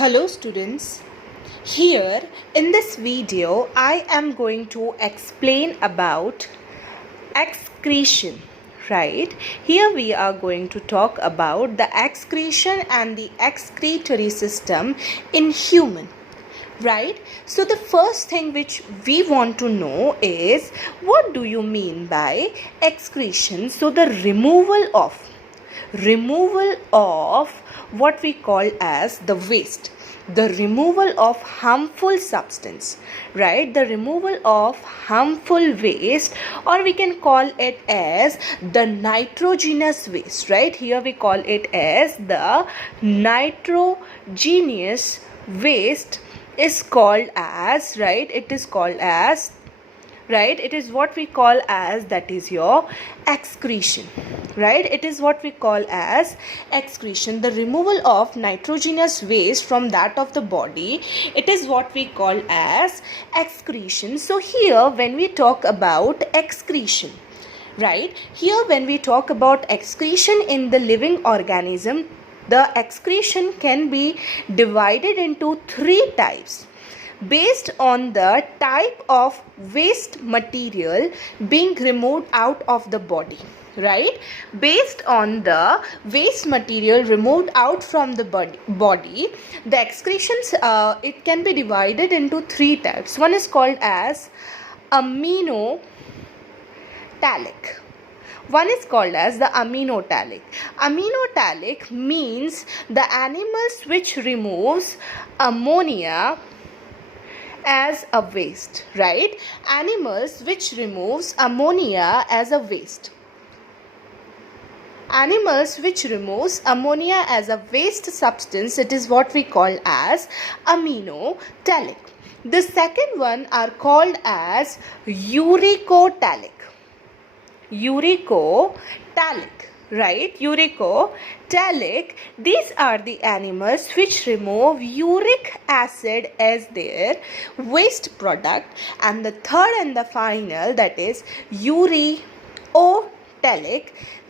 Hello students, here in this video I am going to explain about excretion, right? Here we are going to talk about the excretion and the excretory system in human, right? So the first thing which we want to know is, what do you mean by excretion? So the removal of what we call as the waste, the removal of harmful substance, right? The removal of harmful waste, or we can call it as the nitrogenous waste, right? Here we call it as the nitrogenous waste is called as, right? It is called as, right? It is what we call as, that is your excretion, right? It is what we call as excretion, the removal of nitrogenous waste from that of the body. It is what we call as excretion. So here when we talk about excretion, right, here when we talk about excretion in the living organism, the excretion can be divided into three types based on the type of waste material being removed out of the body, right? Based on the waste material removed out from the body, the excretions, it can be divided into three types. One is called as aminothallic. One is called as the aminothallic. Aminothallic means the animals which removes ammonia as a waste, right? Animals which removes ammonia as a waste. Animals which removes ammonia as a waste substance, it is what we call as aminothallic. The second one are called as uricothallic. Uricothallic, right? Uricothallic, these are the animals which remove uric acid as their waste product. And the third and the final, that is ureothallic,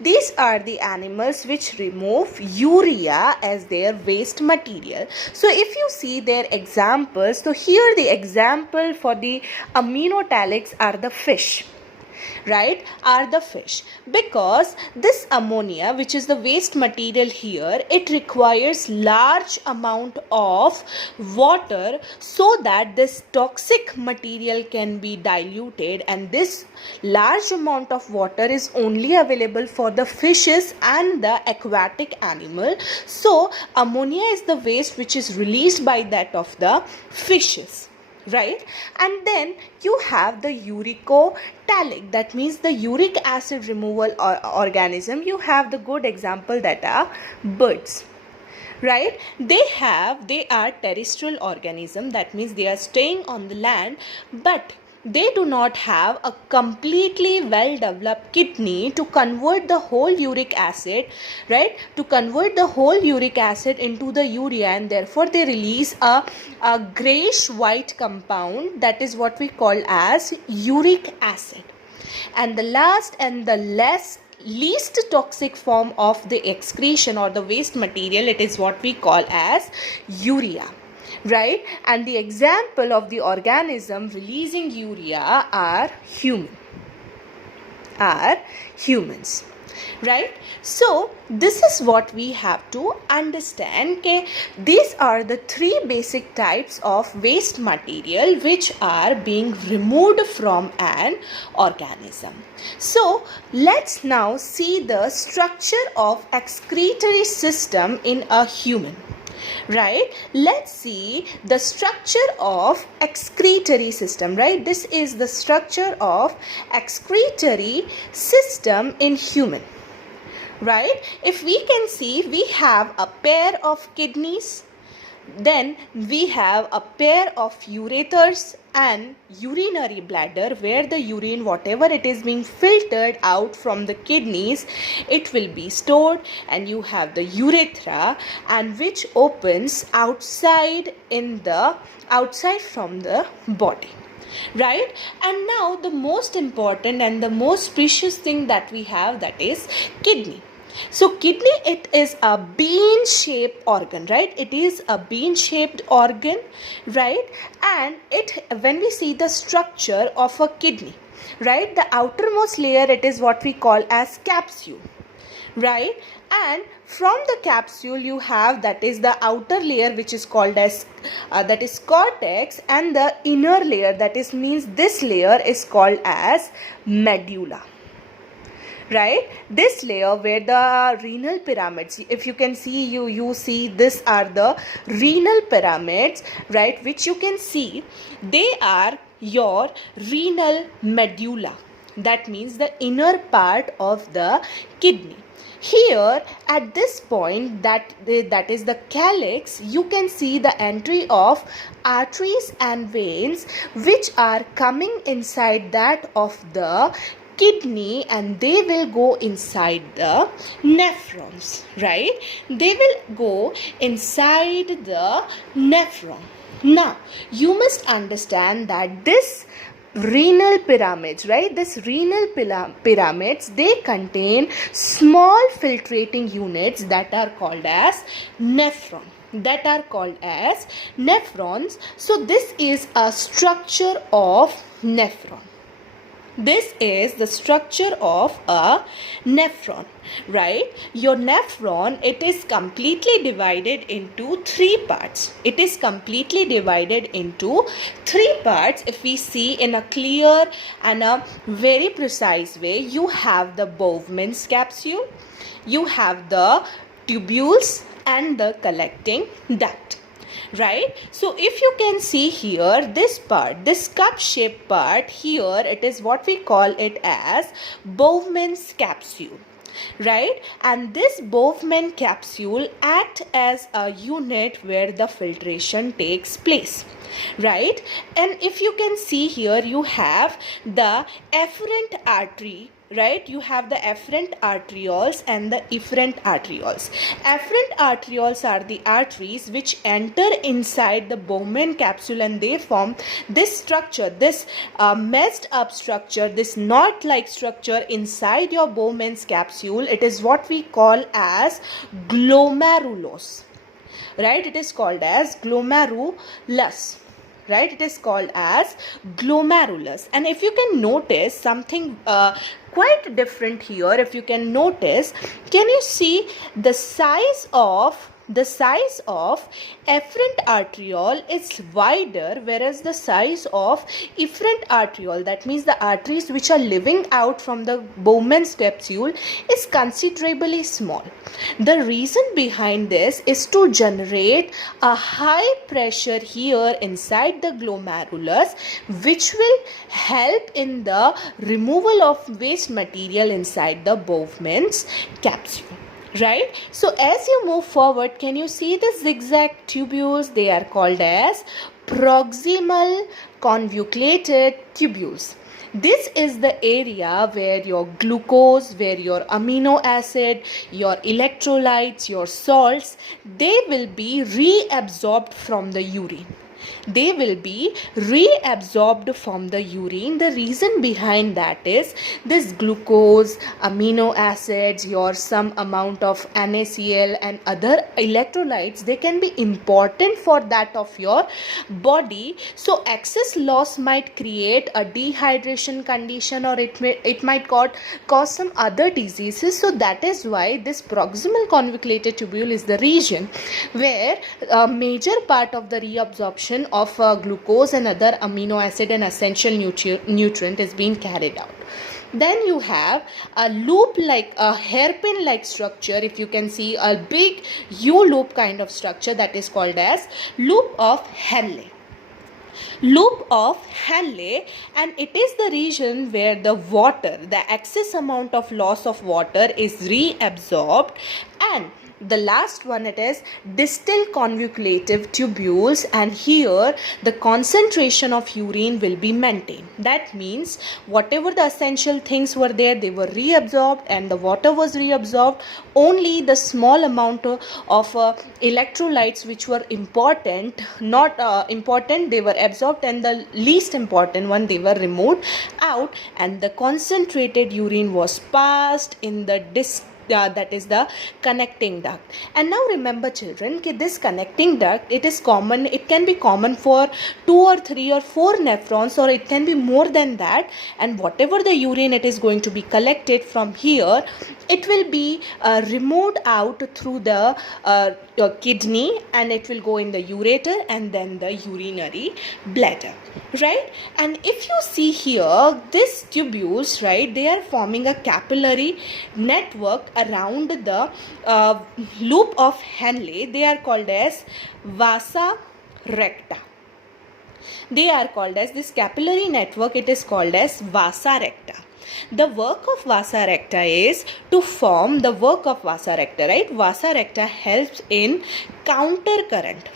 these are the animals which remove urea as their waste material. So if you see their examples, so here the example for the aminothallics are the fish, right? Are the fish, because this ammonia, which is the waste material here, it requires large amount of water so that this toxic material can be diluted, and this large amount of water is only available for the fishes and the aquatic animal. So ammonia is the waste which is released by that of the fishes, right? And then you have the uricothallic, that means the uric acid removal organism. You have the good example that are birds, right? They are terrestrial organism, that means they are staying on the land, but they do not have a completely well developed kidney to convert the whole uric acid, right? To convert the whole uric acid into the urea, and therefore they release a grayish white compound, that is what we call as uric acid. And the last and the least toxic form of the excretion or the waste material, it is what we call as urea, right? And the example of the organism releasing urea are humans, right? So this is what we have to understand, okay? These are the three basic types of waste material which are being removed from an organism. So let's now see the structure of excretory system in a human, right? Let's see the structure of excretory system, right? This is the structure of excretory system in human, right? If we can see, we have a pair of kidneys, then we have a pair of ureters and urinary bladder, where the urine, whatever it is being filtered out from the kidneys, it will be stored. And you have the urethra, and which opens outside from the body, right? And now the most important and the most precious thing that we have, that is kidney. So kidney, it is a bean shaped organ, right? It is a bean shaped organ, right? And it, when we see the structure of a kidney, right, the outermost layer, it is what we call as capsule, right? And from the capsule you have, that is the outer layer, which is called as that is cortex, and the inner layer, that is means this layer is called as medulla, right? This layer where the renal pyramids, if you can see, you see this are the renal pyramids, right, which you can see, they are your renal medulla, that means the inner part of the kidney. Here at this point, that is the calyx, you can see the entry of arteries and veins which are coming inside that of the kidney, and they will go inside the nephrons, right? They will go inside the nephron. Now you must understand that this renal pyramids, right, this renal pyramids, they contain small filtrating units that are called as nephrons. So this is a structure of nephron. This is the structure of a nephron, right? Your nephron, it is completely divided into three parts. If we see in a clear and a very precise way, you have the Bowman's capsule, you have the tubules, and the collecting duct. Right? So if you can see here, this part, this cup shaped part here, it is what we call it as Bowman's capsule. Right? And this Bowman capsule act as a unit where the filtration takes place. Right? And if you can see here, you have the efferent artery, right? You have the efferent arterioles and the efferent arterioles. Efferent arterioles are the arteries which enter inside the Bowman capsule, and they form this structure, this messed up structure, this knot-like structure inside your Bowman's capsule. It is what we call as glomerulus, right? It is called as glomerulus. Right, it is called as glomerulus. And if you can notice something quite different here, if you can notice, can you see the size of efferent arteriole is wider, whereas the size of efferent arteriole, that means the arteries which are living out from the Bowman's capsule, is considerably small. The reason behind this is to generate a high pressure here inside the glomerulus, which will help in the removal of waste material inside the Bowman's capsule. Right? So as you move forward, can you see the zigzag tubules? They are called as proximal convoluted tubules. This is the area where your glucose, where your amino acid, your electrolytes, your salts, they will be reabsorbed from the urine. They will be reabsorbed from the urine. The reason behind that is this glucose, amino acids, your some amount of NaCl and other electrolytes, they can be important for that of your body. So excess loss might create a dehydration condition, or it might cause some other diseases. So that is why this proximal convoluted tubule is the region where a major part of the reabsorption of glucose and other amino acid and essential nutrient is being carried out. Then you have a loop like a hairpin like structure. If you can see a big U-loop kind of structure, that is called as loop of Henle. Loop of Henle, and it is the region where the water, the excess amount of loss of water is reabsorbed. And the last one, it is distal convolutive tubules, and here the concentration of urine will be maintained. That means whatever the essential things were there, they were reabsorbed, and the water was reabsorbed. Only the small amount of electrolytes which were important, they were absorbed, and the least important one, they were removed out, and the concentrated urine was passed in the that is the connecting duct. And now remember children, this connecting duct, it is common, it can be common for 2 or 3 or 4 nephrons, or it can be more than that. And whatever the urine it is going to be collected from here, it will be removed out through the kidney, and it will go in the ureter and then the urinary bladder, right? And if you see here, these tubules, right, they are forming a capillary network around the loop of Henle. They are called as vasa recta. They are called as this capillary network, it is called as vasa recta. The work of vasa recta is to form the work of vasa recta, right? Vasa recta helps in counter current,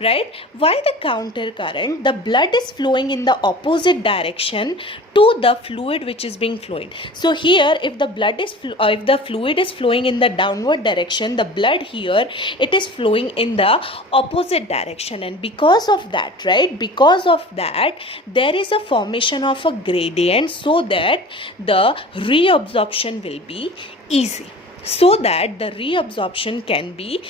right? Why the counter current? The blood is flowing in the opposite direction to the fluid which is being flowing. So here, if the blood is if the fluid is flowing in the downward direction, the blood here, it is flowing in the opposite direction. And because of that, right, because of that, there is a formation of a gradient, so that the reabsorption will be easy, so that the reabsorption can be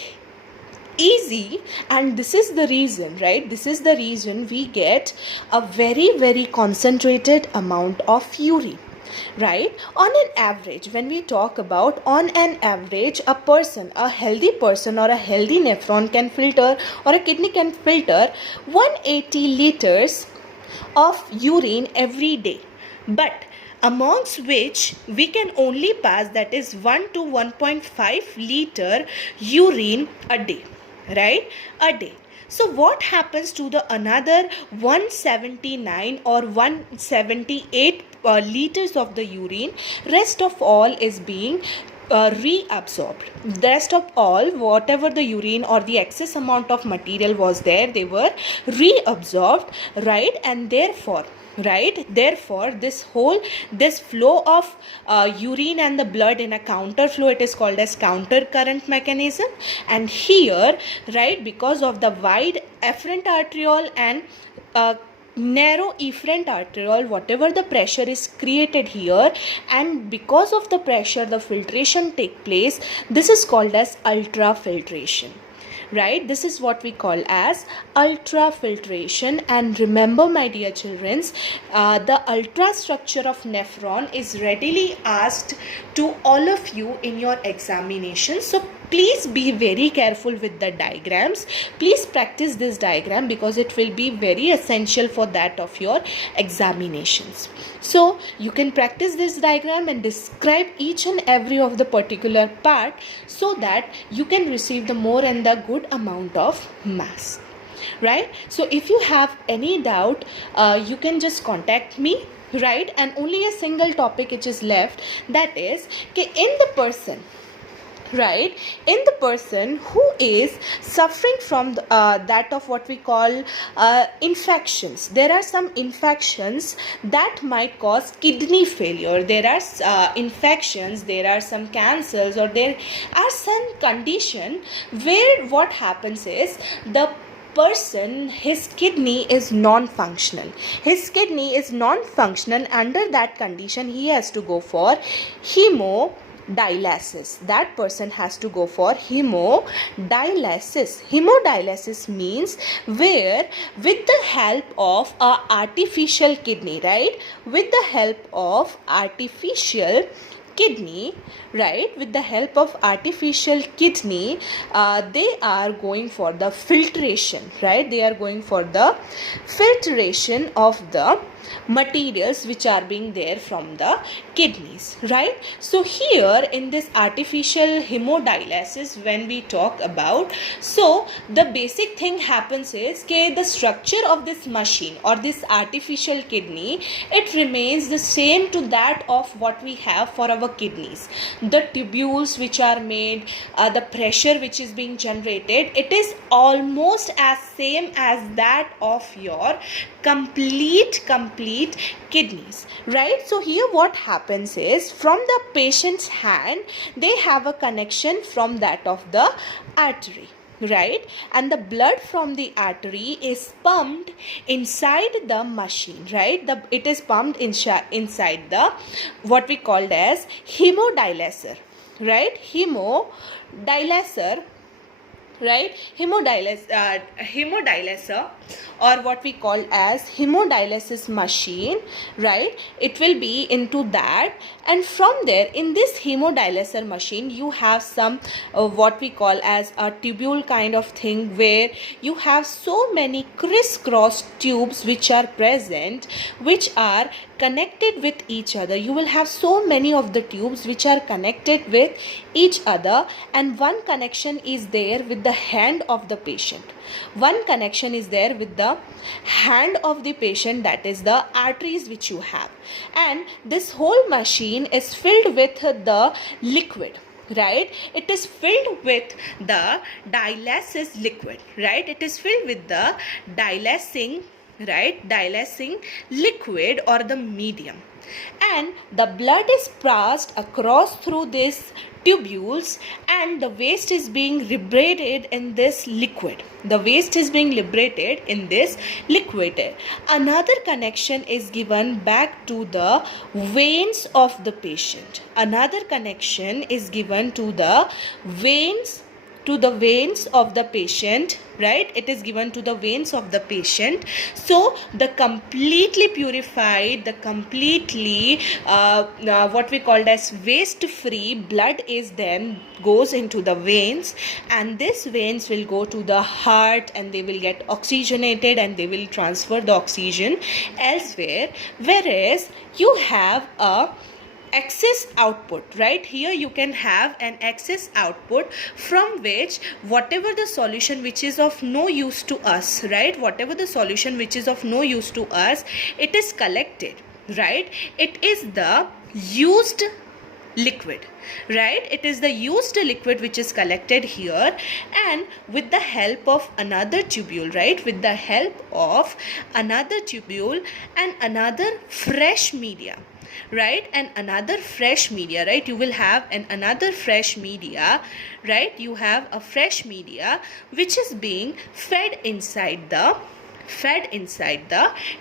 easy. And this is the reason, right, this is the reason we get a very concentrated amount of urine, right? On an average, when we talk about on an average, a person, a healthy person or a healthy nephron can filter, or a kidney can filter 180 liters of urine every day, but amongst which we can only pass, that is 1 to 1.5 liter urine a day, right, a day. So what happens to the another 179 or 178 liters of the urine? Rest of all is being reabsorbed. The rest of all, whatever the urine or the excess amount of material was there, they were reabsorbed, right? And therefore, right, therefore this flow of urine and the blood in a counter flow, it is called as counter current mechanism. And here, right, because of the wide afferent arteriole and narrow efferent arteriole, whatever the pressure is created here, and because of the pressure the filtration take place, this is called as ultrafiltration, right? This is what we call as ultrafiltration. And remember, my dear children, the ultrastructure of nephron is readily asked to all of you in your examination. So please be very careful with the diagrams. Please practice this diagram, because it will be very essential for that of your examinations. So you can practice this diagram and describe each and every of the particular part, so that you can receive the more and the good amount of mass, right? So if you have any doubt, you can just contact me, right? And only a single topic which is left, that is, in the person, right, in the person who is suffering from that of what we call infections. There are some infections that might cause kidney failure. There are infections, there are some cancers, or there are some condition where what happens is the person, his kidney is non-functional. His kidney is non-functional. Under that condition, he has to go for hemodialysis. That person has to go for hemodialysis. Hemodialysis means where, with the help of a artificial kidney, right, with the help of artificial kidney, right, with the help of artificial kidney, they are going for the filtration, right, they are going for the filtration of the materials which are being there from the kidneys, right? So here in this artificial hemodialysis, when we talk about, so the basic thing happens is the structure of this machine or this artificial kidney, it remains the same to that of what we have for our kidneys. The tubules which are made, the pressure which is being generated, it is almost as same as that of your complete kidneys, right? So here what happens is, from the patient's hand, they have a connection from that of the artery, right? And the blood from the artery is pumped inside the machine, right? It is pumped inside the what we called as hemodialyzer, right? Hemodialyzer, right? Hemodialyzer, or what we call as hemodialysis machine, right? It will be into that, and from there, in this hemodialyzer machine, you have some what we call as a tubule kind of thing, where you have so many crisscross tubes which are present, which are connected with each other. You will have so many of the tubes which are connected with each other, and one connection is there with the hand of the patient. One connection is there with the hand of the patient, that is the arteries which you have. And this whole machine is filled with the liquid, right? It is filled with the dialysis liquid, right? It is filled with the dialysing liquid or the medium, and the blood is passed across through these tubules, and the waste is being liberated in this liquid. Another connection is given back to the veins of the patient. Of the patient, right? It is given to the veins of the patient. So the completely purified, the completely what we called as waste free blood is then goes into the veins, and these veins will go to the heart, and they will get oxygenated, and they will transfer the oxygen elsewhere. Whereas you have a excess output, right? Here you can have an excess output from which whatever the solution which is of no use to us, right? It is collected, right? It is the used liquid, right? It is the used liquid which is collected here, and with the help of another tubule, right? And another fresh media, right? You will have another fresh media, right? You have a fresh media which is being fed inside the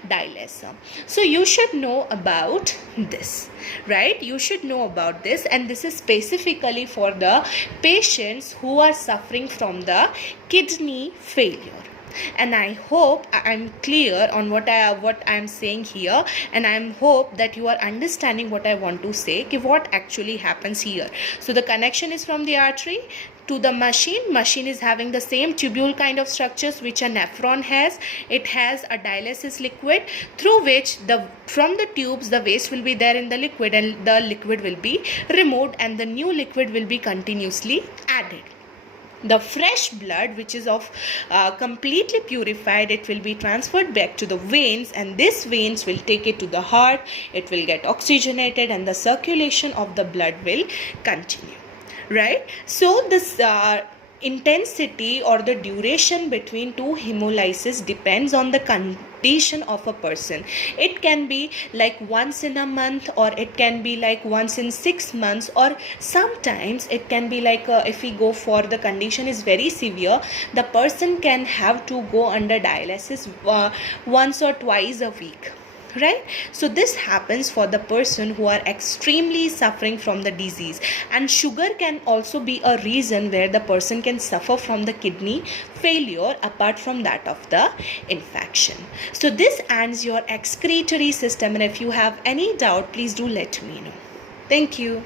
dialyzer. So you should know about this, right? And this is specifically for the patients who are suffering from the kidney failure. And I hope I'm clear on what I'm saying here, and I hope that you are understanding what I want to say, what actually happens here. So the connection is from the artery to the machine is having the same tubule kind of structures which a nephron has. It has a dialysis liquid through which from the tubes the waste will be there in the liquid, and the liquid will be removed, and the new liquid will be continuously added. The fresh blood, which is of completely purified, it will be transferred back to the veins, and these veins will take it to the heart. It will get oxygenated, and the circulation of the blood will continue, right? So this intensity or the duration between two hemolysis depends on the condition of a person. It can be like once in a month, or it can be like once in 6 months, or sometimes it can be like if we go for the condition is very severe, the person can have to go under dialysis once or twice a week, right? So this happens for the person who are extremely suffering from the disease. And sugar can also be a reason where the person can suffer from the kidney failure, apart from that of the infection. So this ends your excretory system, and if you have any doubt, please do let me know. Thank you.